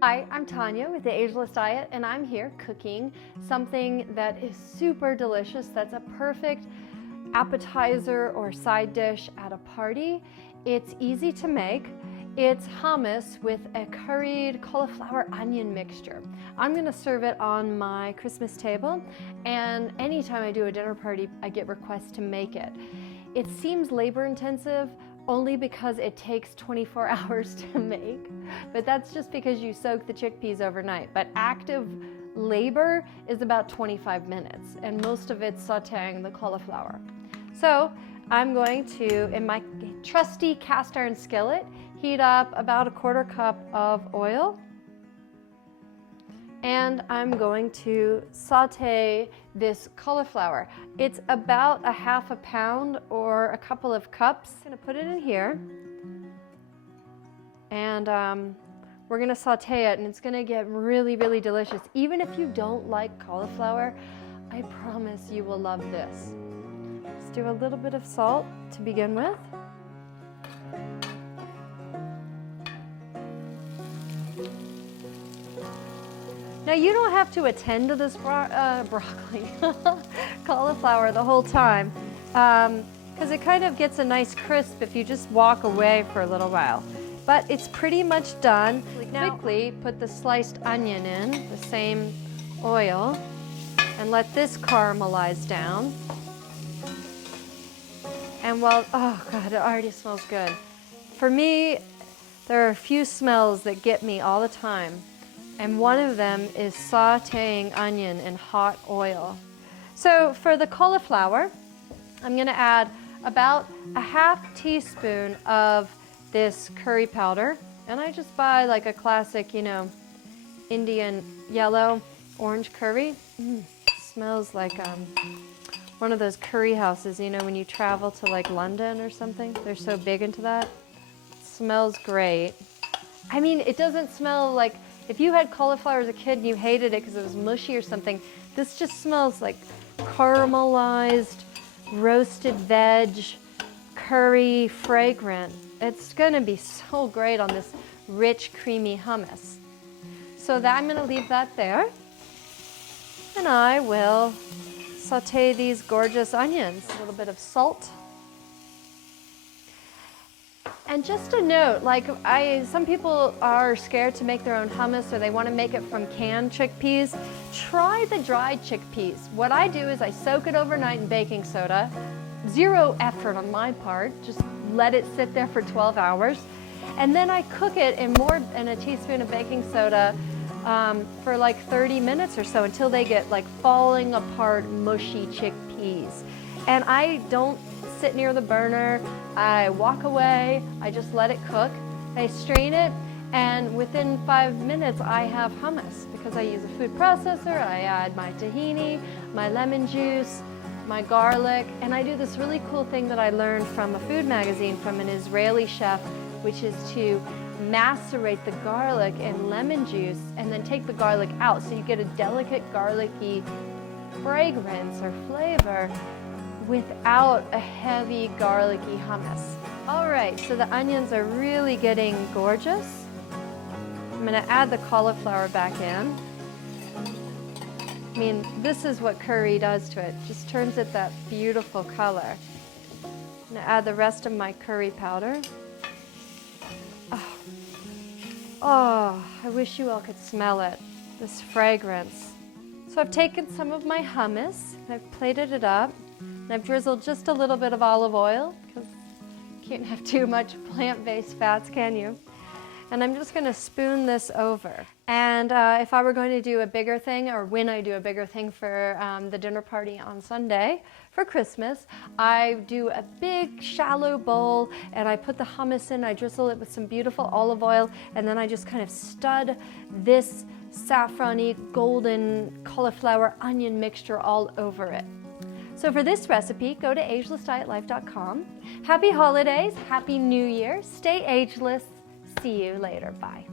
Hi, I'm Tanya with the Ageless Diet, and I'm here cooking something that is super delicious. That's a perfect appetizer or side dish at a party. It's easy to make. It's hummus with a curried cauliflower onion mixture. I'm gonna serve it on my Christmas table, and anytime I do a dinner party, I get requests to make it. It seems labor intensive only because it takes 24 hours to make, but that's just because you soak the chickpeas overnight. But active labor is about 25 minutes, and most of it's sauteing the cauliflower. So I'm going to, in my trusty cast iron skillet, heat up about a 1/4 cup of oil. And I'm going to saute this cauliflower. It's about a 1/2 pound or a couple of cups. I'm gonna put it in here. And we're gonna saute it, and it's gonna get really, really delicious. Even if you don't like cauliflower, I promise you will love this. Let's do a little bit of salt to begin with. Now you don't have to attend to this broccoli, cauliflower the whole time, because it kind of gets a nice crisp if you just walk away for a little while. But it's pretty much done. Now quickly put the sliced onion in the same oil and let this caramelize down. And while, oh God, it already smells good. For me, there are a few smells that get me all the time. And one of them is sauteing onion in hot oil. So for the cauliflower, I'm gonna add about a 1/2 teaspoon of this curry powder. And I just buy like a classic, Indian yellow orange curry. Smells like one of those curry houses, when you travel to like London or something. They're so big into that. It smells great. I mean, it doesn't smell like, if you had cauliflower as a kid and you hated it because it was mushy or something, this just smells like caramelized, roasted veg, curry, fragrant. It's gonna be so great on this rich, creamy hummus. So I'm gonna leave that there. And I will saute these gorgeous onions. A little bit of salt. And just a note, some people are scared to make their own hummus, or they want to make it from canned chickpeas. Try the dried chickpeas. What I do is I soak it overnight in baking soda. Zero effort on my part, just let it sit there for 12 hours. And then I cook it in a teaspoon of baking soda for like 30 minutes or so until they get like falling apart, mushy chickpeas. And I don't sit near the burner. I walk away, I just let it cook. I strain it, and within 5 minutes I have hummus because I use a food processor. I add my tahini, my lemon juice, my garlic, and I do this really cool thing that I learned from a food magazine from an Israeli chef, which is to macerate the garlic in lemon juice and then take the garlic out so you get a delicate garlicky fragrance or flavor without a heavy garlicky hummus. All right, so the onions are really getting gorgeous. I'm gonna add the cauliflower back in. I mean, this is what curry does to it, just turns it that beautiful color. I'm gonna add the rest of my curry powder. Oh, I wish you all could smell it, this fragrance. So I've taken some of my hummus, and I've plated it up. And I've drizzled just a little bit of olive oil because you can't have too much plant-based fats, can you? And I'm just gonna spoon this over. And if I were going to do a bigger thing, or when I do a bigger thing for the dinner party on Sunday for Christmas, I do a big shallow bowl and I put the hummus in, I drizzle it with some beautiful olive oil, and then I just kind of stud this saffrony golden cauliflower onion mixture all over it. So for this recipe, go to agelessdietlife.com. Happy holidays, happy New Year, stay ageless, see you later, bye.